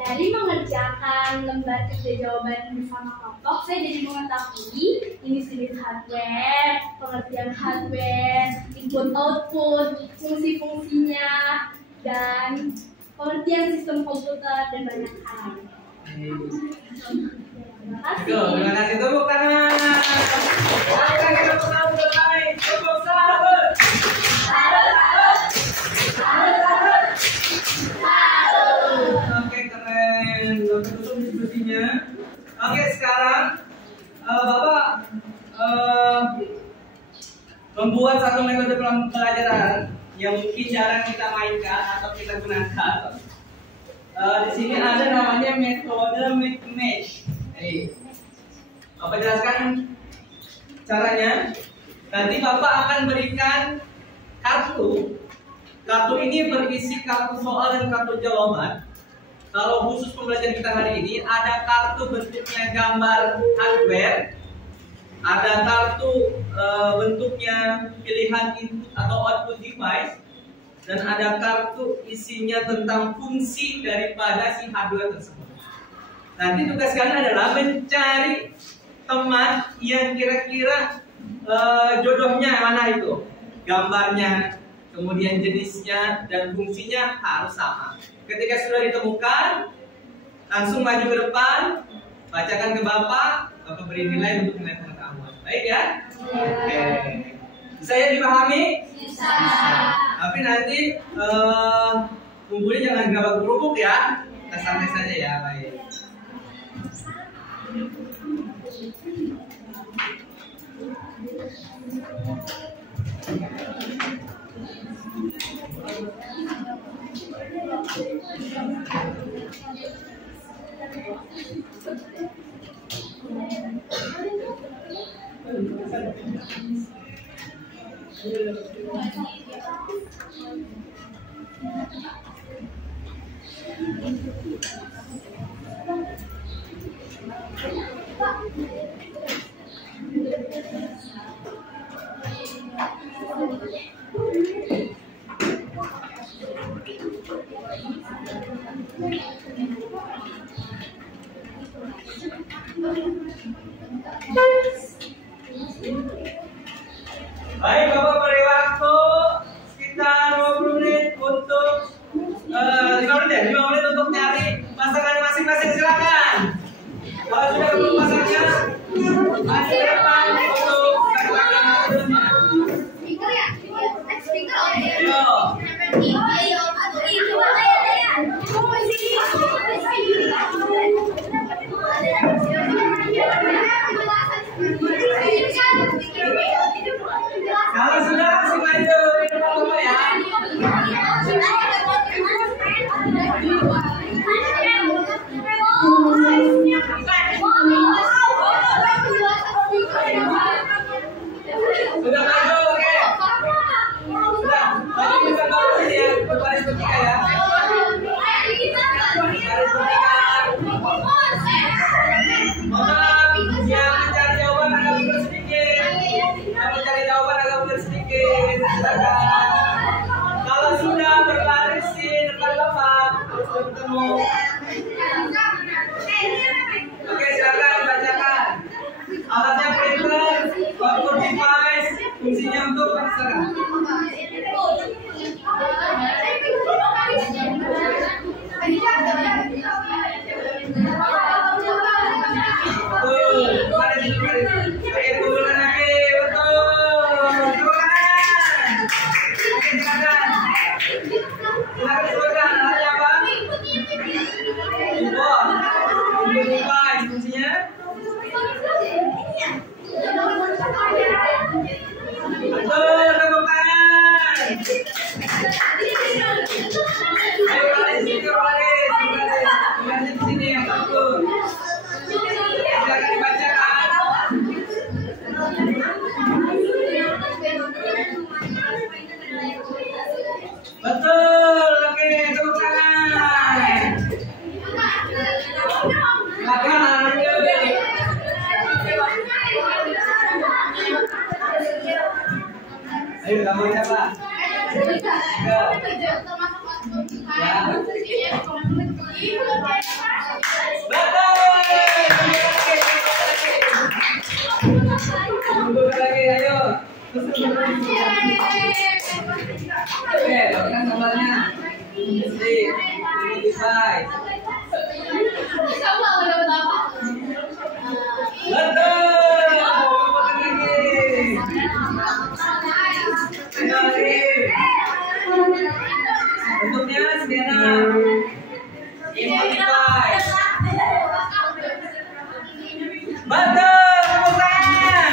Dari mengerjakan lembar kerja jawaban bersama kelompok, saya jadi mengetahui jenis-jenis hardware, pengertian hardware, input output, fungsi-fungsinya, dan pengertian sistem komputer dan banyak hal. Terima kasih. Tepuk tangan. Oke, kita mulai. Tepuk tangan. Oke, keren. Oke, tutup diskusinya. Oke, sekarang Bapak membuat satu metode pembelajaran yang mungkin jarang kita mainkan atau kita gunakan. Di sini ada namanya metode match. Bapak jelaskan caranya. Nanti Bapak akan berikan kartu. Kartu ini berisi kartu soal dan kartu jawaban. Kalau khusus pembelajaran kita hari ini, ada kartu bentuknya gambar hardware, ada kartu bentuknya pilihan input atau output device, dan ada kartu isinya tentang fungsi daripada si hardware tersebut. Nanti tugas kalian adalah mencari teman yang kira-kira jodohnya mana itu, gambarnya, kemudian jenisnya dan fungsinya harus sama. Ketika sudah ditemukan, langsung maju ke depan, bacakan ke Bapak beri nilai untuk nilai pengetahuan. Baik ya? Oke. Bisa ya dipahami? Bisa. Tapi nanti kumpulnya jangan gerabak kerupuk ya. Kita santai saja ya, baik. Baik, Bapak beri waktu sekitar 20 menit untuk 5 menit untuk nyari pasangan masing-masing, silakan. Kalau sudah ketemu pasangannya, masih depan untuk katakan Speaker ya? Speaker oh ya. ayo. Kalau Silakan disebutkan alatnya apa? Keyboard. Input device fungsinya? Betul, tepuk tangan. Ayo balik di sini, balik. Di sini yang betul. Silakan dibacakan. Betul, oke, tepuk tangan. Silakan. Ayo, kamu siapa? Tunggu lagi, ayo. Oke, lakukan gambarnya. Device. Bentuknya sederhana. Input device. Betul, tepuk tangan.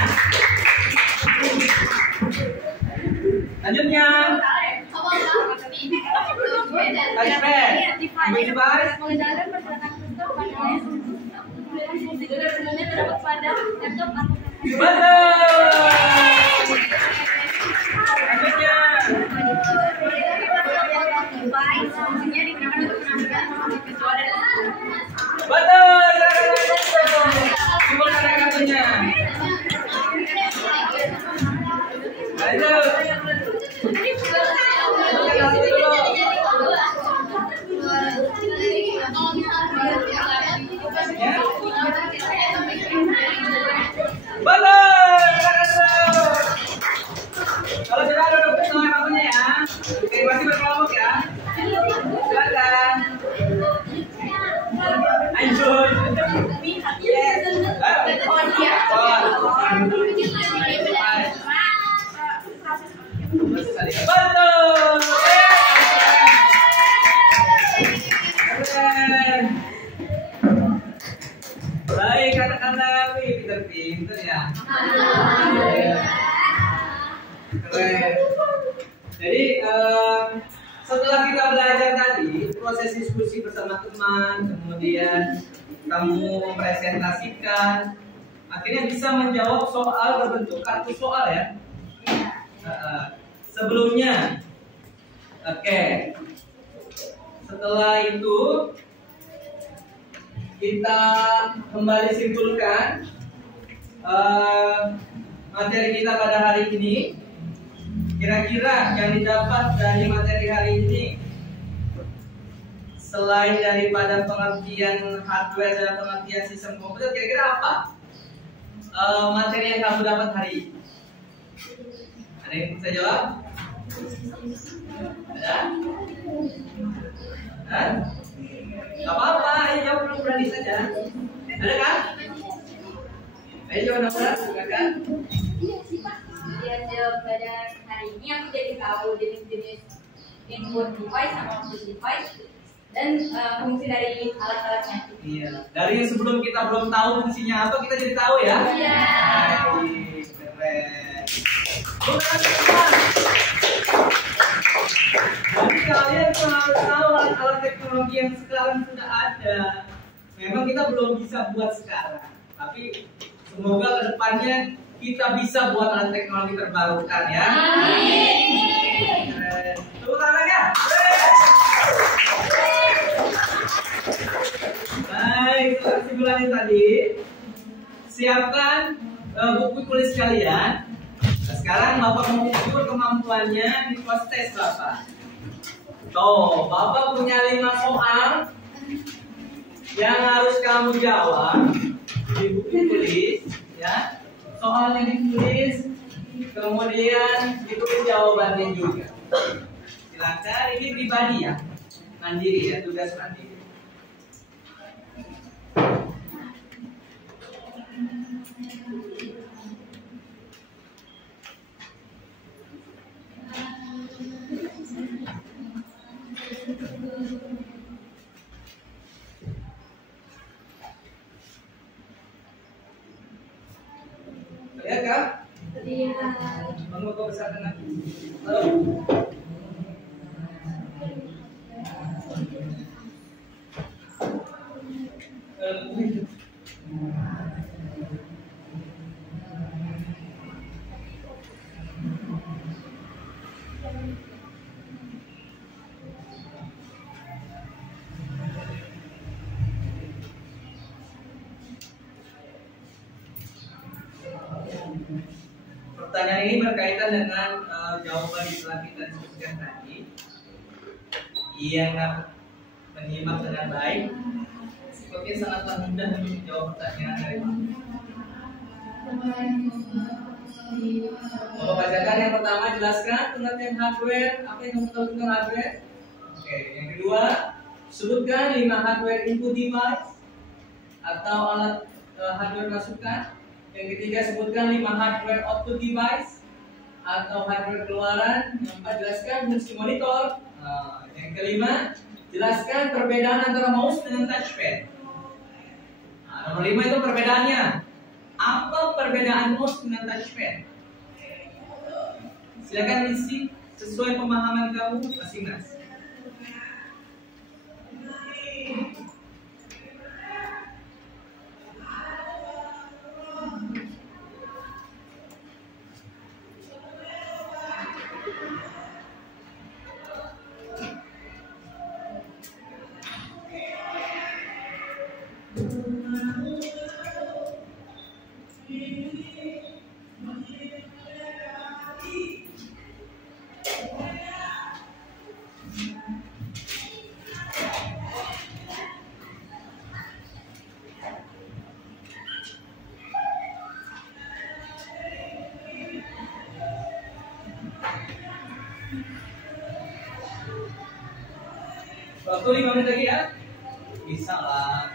Lanjutnya. Touchpad. Input device. Betul. Lanjutnya. Betul. Simpulkan kartunya. Lanjut. Kalau sudah ada sama kartunya ya. Oke, masih berkelompok ya. Silakan. Lanjut. Betul. Baik, kata-kata pinter-pinter ya. Keren. Jadi setelah kita belajar tadi proses diskusi bersama teman, kemudian kamu mempresentasikan, akhirnya bisa menjawab soal berbentuk kartu soal ya. Sebelumnya, oke. Setelah itu kita kembali simpulkan materi kita pada hari ini. Kira-kira yang didapat dari materi hari ini, selain daripada pengertian hardware dan pengertian sistem komputer, kira-kira apa materi yang kamu dapat hari ini? Ada yang bisa jawab? Ada? Gak apa-apa, ayo jawab dulu berani saja. Ada kan? Ayo jawab nomor, silakan. Dia pada hari ini aku jadi tahu jenis-jenis input device sama output device dan fungsi dari alat-alatnya. Iya. Dari sebelum kita belum tahu fungsinya apa, kita jadi tahu ya. Iya. Baik, keren. Jadi kalian harus tahu alat-alat teknologi yang sekarang sudah ada. Memang kita belum bisa buat sekarang, tapi semoga kedepannya kita bisa buat alat teknologi terbarukan ya. Amin. Tepuk tangan ya. Baik, setelah kesimpulannya tadi, siapkan buku tulis kalian. Nah, sekarang Bapak mau ukur kemampuannya di pos tes Bapak. Tuh, Bapak punya 5 soal yang harus kamu jawab di buku tulis, ya. Soalnya ditulis, kemudian ditulis jawabannya juga. Silakan, ini pribadi ya, mandiri ya, tugas mandiri. Bangun kau besarkan lagi. Lalu. Pertanyaan ini berkaitan dengan jawaban yang telah kita disebutkan tadi. Yang menyimak dengan baik, sepertinya sangatlah mudah untuk menjawab pertanyaan dari Pak. Kalau bacakan yang pertama, jelaskan pengertian hardware. Apa yang kamu tahu tentang hardware? Oke, yang kedua, sebutkan 5 hardware input device atau alat hardware masukan. Yang ketiga, sebutkan 5 hardware output device atau hardware keluaran. Yang keempat, jelaskan fungsi monitor. Yang kelima, jelaskan perbedaan antara mouse dengan touchpad. Nomor 5 itu perbedaannya. Apa perbedaan mouse dengan touchpad? Silakan isi sesuai pemahaman kamu masing-masing. Waktu 5 menit lagi ya. Bisa lah.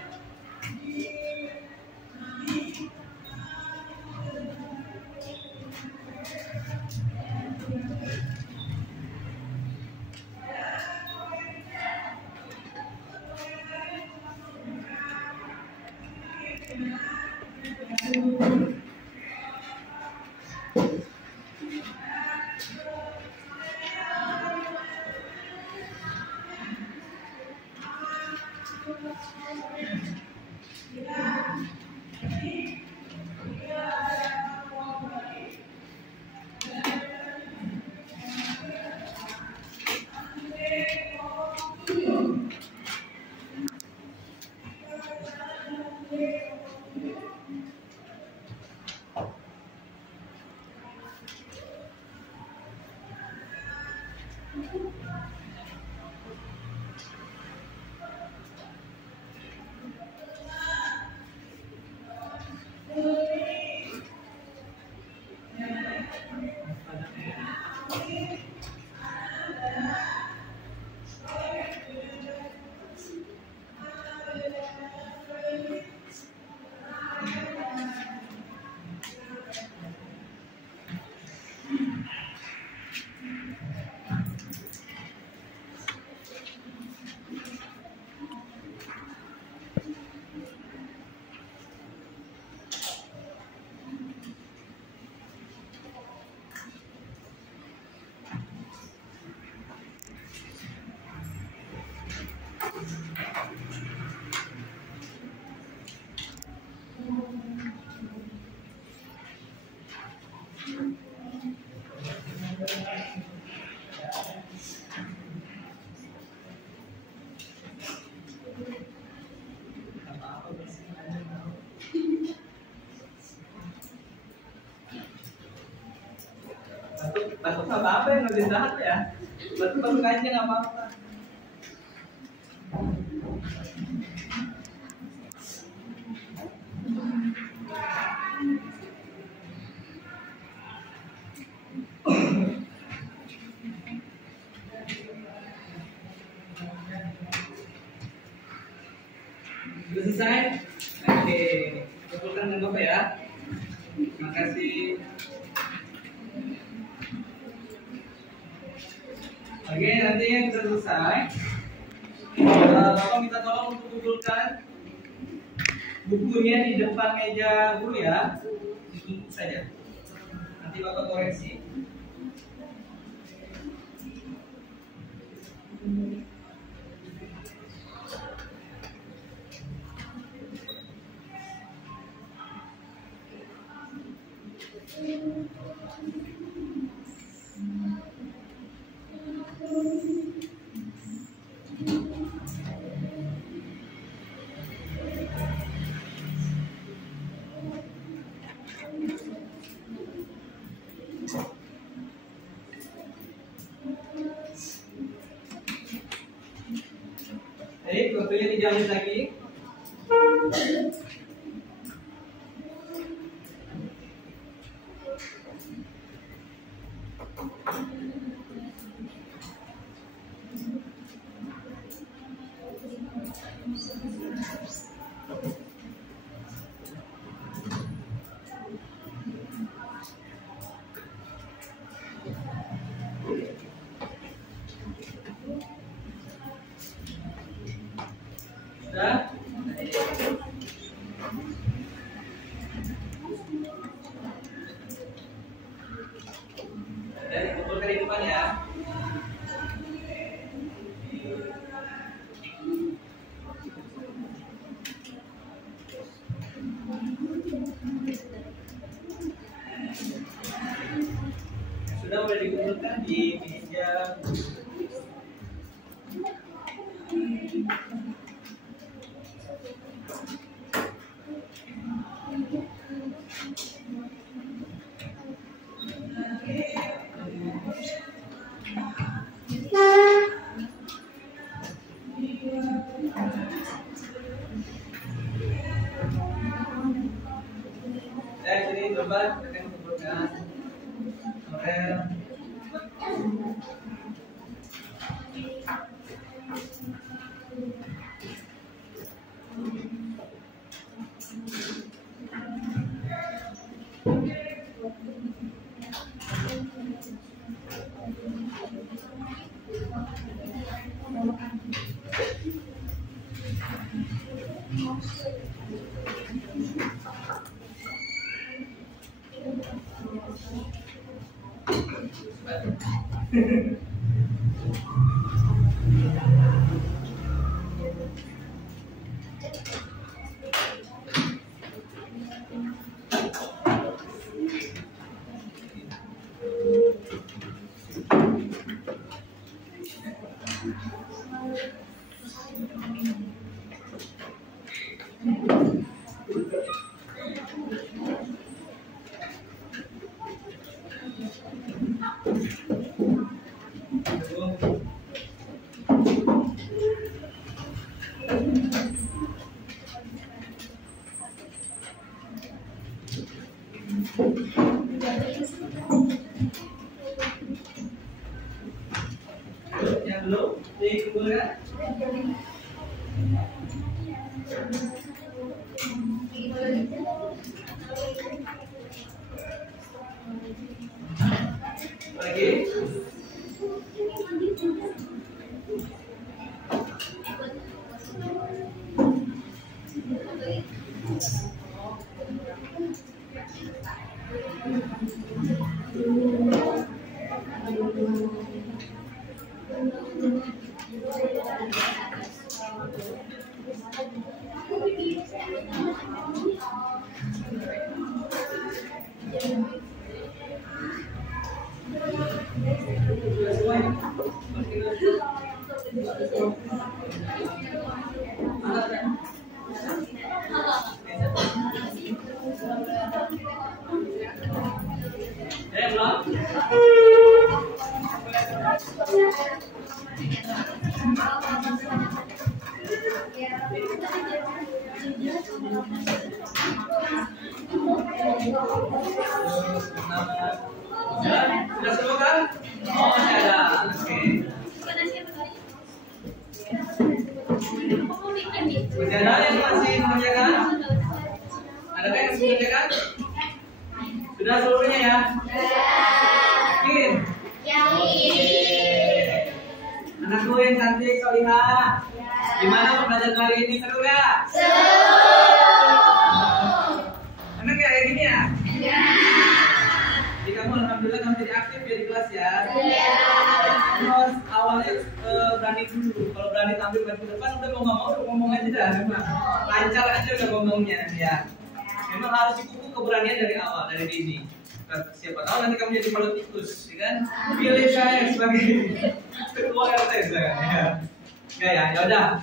Batuk apa yang lebih tahan ya? Batuk aja nggak apa-apa. Sudah selesai? Oke, kumpulkan dengan Bapak ya. Terima kasih. Oke, nanti yang sudah selesai, Bapak minta tolong untuk kumpulkan bukunya di depan meja guru ya, ditumpuk saja. Nanti Bapak koreksi. Baik, waktunya 3 menit lagi. Sudah? Dan kumpulkan di depan ya. Sudah boleh dikumpulkan di meja. Sini coba akan kumpulkan Norel. Yang belum dikumpulkan. Lagi. Sudah semua kan? Oh, ada. Oke. Masih ada yang masih mengerjakan? Ada yang masih mengerjakan? Sudah seluruhnya ya? Yakin? Yakin. Anakku yang cantik, solihah. Gimana pembelajaran kali ini, seru gak? Seru. Enak ya kayak gini ya? Iya. Jika awalnya berani dulu. Kalau berani tampil ke depan, udah mau nggak mau udah ngomong aja dah. Lancar aja udah ngomongnya ya. Memang harus dipupuk keberanian dari awal, dari dini. Siapa tahu nanti kamu jadi politikus, ya kan? Pilih saya sebagai ketua RT misalkan. Ya, ya udah.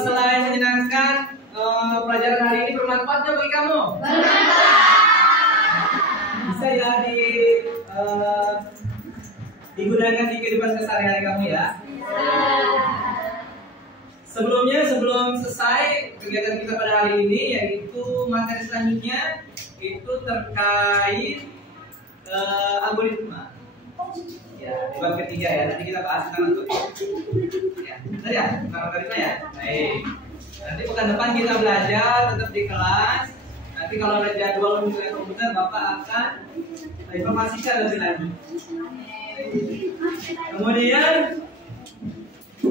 Selain menyenangkan, pelajaran hari ini bermanfaat nggak bagi kamu? Bisa ya digunakan di kehidupan sehari-hari kamu ya. Sebelum selesai kegiatan kita pada hari ini, yaitu materi selanjutnya itu terkait algoritma. Ya, di bab ketiga ya. Nanti kita bahas tentang algoritma. Ya, benar ya? Tentang algoritma ya. Baik. Nanti pekan depan kita belajar tetap di kelas. Nanti kalau ada jadwal misalnya komputer, Bapak akan informasikan lebih lanjut. Kemudian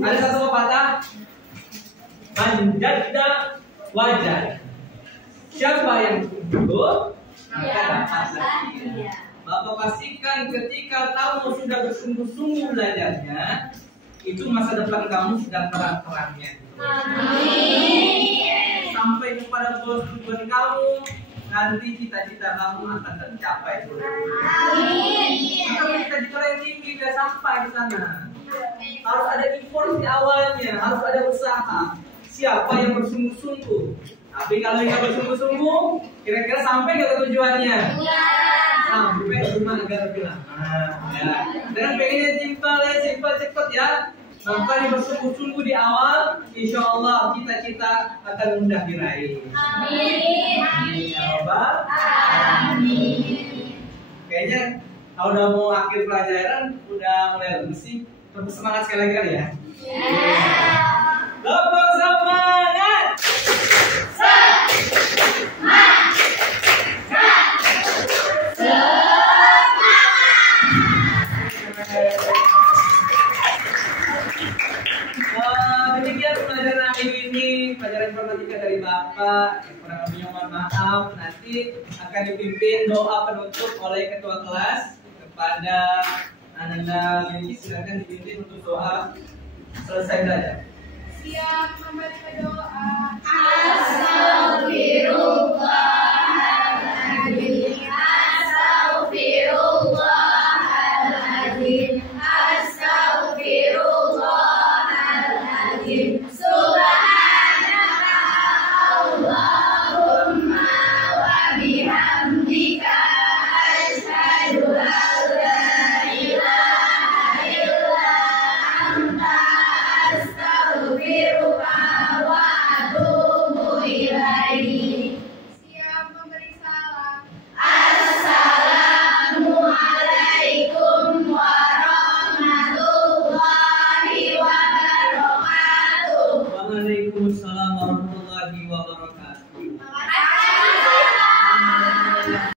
ada satu pepatah, manjadda wajar. Siapa yang tunggu maka dapat lagi. Bapak pastikan ketika kamu sudah bersungguh-sungguh belajarnya, itu masa depan kamu sedang terang-terangnya. Sampai kepada tujuan kamu, nanti cita-cita kamu akan tercapai. Kalau cita-cita yang tinggi sudah sampai di sana, harus ada effort di awalnya, harus ada usaha. Siapa yang bersungguh-sungguh? Tapi kalau yang bersungguh-sungguh, kira-kira sampai nggak ke tujuannya? Sampai cuma agak lebih lama. Ya. Dengan pengennya simpel ya, simpel cepet ya. Maka bersungguh-sungguh di awal, insya Allah cita-cita akan mudah diraih. Amin. Amin ya Rabbal. Amin. Kayaknya kalau udah mau akhir pelajaran, udah mulai bersih. Terus semangat sekali lagi ya. Bapak semangat. Demikian pelajaran hari ini, pelajaran informatika dari Bapak. Kurang lebihnya mohon maaf. Nanti akan dipimpin doa penutup oleh ketua kelas kepada Ananda Lili. Silakan dipimpin untuk doa selesai belajar. Siap membaca doa. Astagfirullahaladzim. Astagfirullahaladzim. Astagfirullahaladzim. Subhanaka Allahumma wa bihamdika asyhadu an la ilaha illa anta astaghfiruka wa atubu ilaik. Siap memberi salam. Assalamualaikum warahmatullahi wabarakatuh. Waalaikumsalam warahmatullahi wabarakatuh.